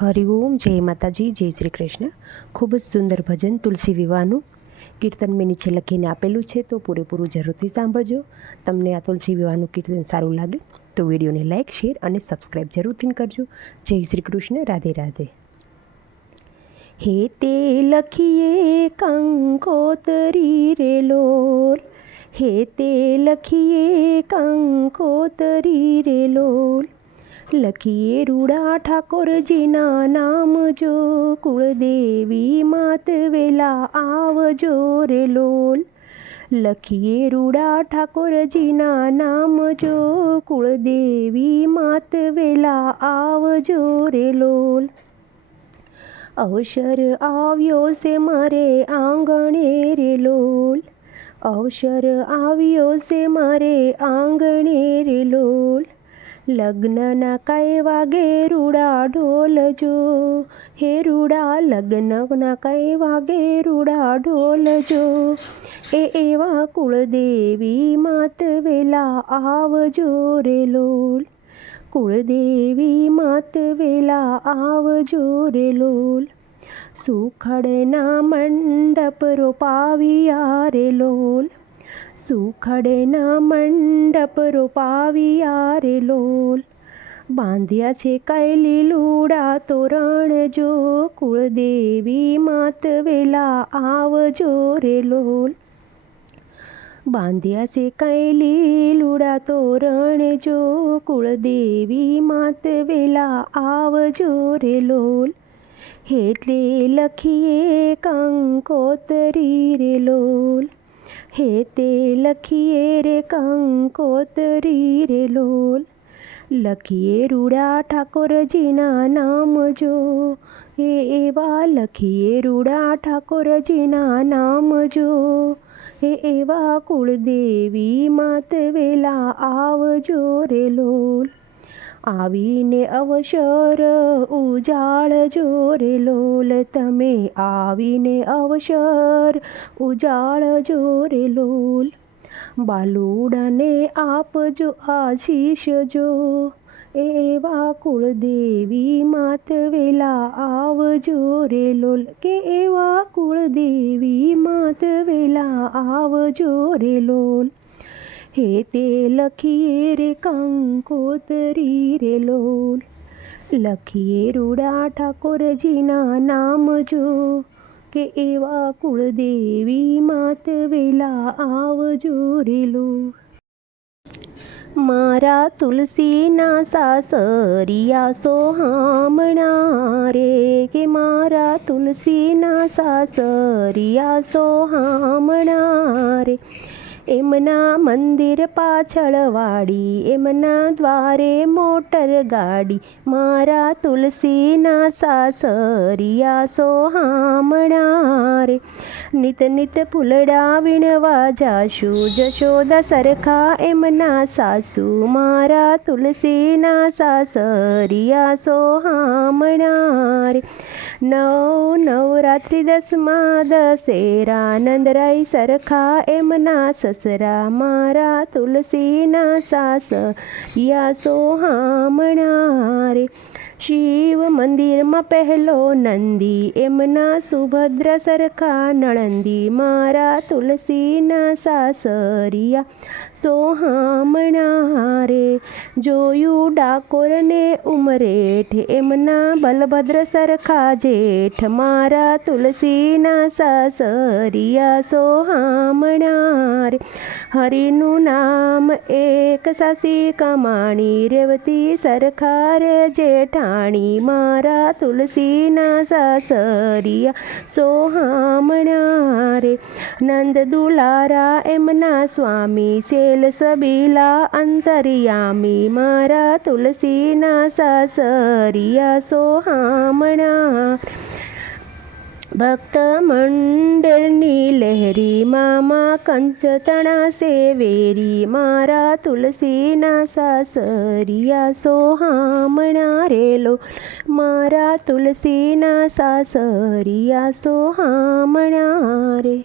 હરિઓમ, જય માતાજી, જય શ્રી કૃષ્ણ. ખૂબ જ સુંદર ભજન તુલસી વિવાહનું કીર્તન મેં નીચે લખીને આપેલું છે, તો પૂરેપૂરું જરૂરથી સાંભળજો. તમને આ તુલસી વિવાહનું કીર્તન સારું લાગે તો વિડીયોને લાઇક, શેર અને સબસ્ક્રાઈબ જરૂરથી કરજો. જય શ્રી કૃષ્ણ. રાધે રાધે. હે તે લખીએ કંકોતરી રે લોલ, હે તે લખીએ કંકોતરી રે લોલ, લખીએ રૂડા ઠાકોરજીના નામ જો, કુળદેવી માત વેલા આવજો રે લોલ. લખીએ રૂડા ઠાકોરજીના નામ જો, કુળદેવી માત વેલા આવજો રે લોલ. અવસર આવ્યો છે મારે આંગણે રે લોલ, અવસર આવ્યો છે મારે આંગણે રે લોલ. લગ્નના કઈ વાગે રૂડા ઢોલ જો, હે રૂડા લગ્નના કઈ વાગે રૂડા ઢોલ જો, એવા કુળદેવી માત વેલા આવજો રે લોલ. કુળદેવી માત વેલા આવજો રે લોલ. સુખડના મંડપ રોપાવ્યા રે લોલ, સુખડના મંડપ રોપાવ્યા રે લોલ. બાંધ્યા છે કૈલી લૂડા તોરણ જો, કુળદેવી માત વેલા આવજો રે લોલ. બાંધ્યા છે કૈલી લૂડા તોરણ જો, કુળદેવી માત વેલા આવજો રે લોલ. એટલે લખીએ કંકોતરી રે લોલ, હે તે લખીએ રે કંકોતરી રે લોલ. લખીએ રૂડા ઠાકોરજીના નામ જો, એવા લખીએ રૂડા ઠાકોરજીના નામ જો, એવા કુળદેવી માત વેલા આવજો રે લોલ. આવીને અવસર ઉજાળજો રે લોલ, તમે આવીને અવસર ઉજાળજો રે લોલ. બાલુડાને આપજો આશીષ જો, એવા કુળદેવી માત વેલા આવજો રે લોલ, કે એવા કુળદેવી માત વેલા આવજો રે લોલ. હે તે લખીએ રે કંકોતરી રે લોલ, લખીએ રૂડા ઠાકોરજીના નામ જો, કે એવા કુળદેવી માત વેલા આવજો રે લોલ. મારા તુલસીના સાસરિયા સોહામણા રે, કે મારા તુલસીના સાસરિયા સોહામણા રે. એમના મંદિર પાછળ વાડી, એમના દ્વારે મોટર ગાડી, મારા તુલસીના સાસરિયા સોહામણા રે. નિત નિત ફૂલડા વીણવા જાશું, જશોદા સરખા એમના સાસુ, મારા તુલસીના સાસરિયા સોહામણા રે. નવરાત્રિ દસમા દશેરા, નંદરાય સરખા એમના સસરા, મારા તુલસીના સાસરિયા સોહામણા રે. શિવ મંદિરમાં પહેલો નંદી, એમના સુભદ્ર સરખા નળંદી, મારા તુલસીના સાસરિયા સોહામણા રે. જોયું ડાકોરને ઉમરેઠ, એમના બલભદ્ર સરખા જેઠ, મારા તુલસીના સાસરિયા સોહામણા રે. હરિનું નામ એક સાસી કમાણી, રેવતી સરખા રે જેઠાણી, મારા તુલસીના સાસરિયા સોહામણા રે. નંદ દુલારા એમના સ્વામી, શેલ સબીલા અંતર્યામી, મારા તુલસીના સાસરિયા સોહામણા રે. ભક્ત મંડળની લહેરી, મામા કંચતણા સેવેરી, મારા તુલસીના સાસરિયા સોહામણા રે લોલ, મારા તુલસીના સાસરિયા સોહામણા રે.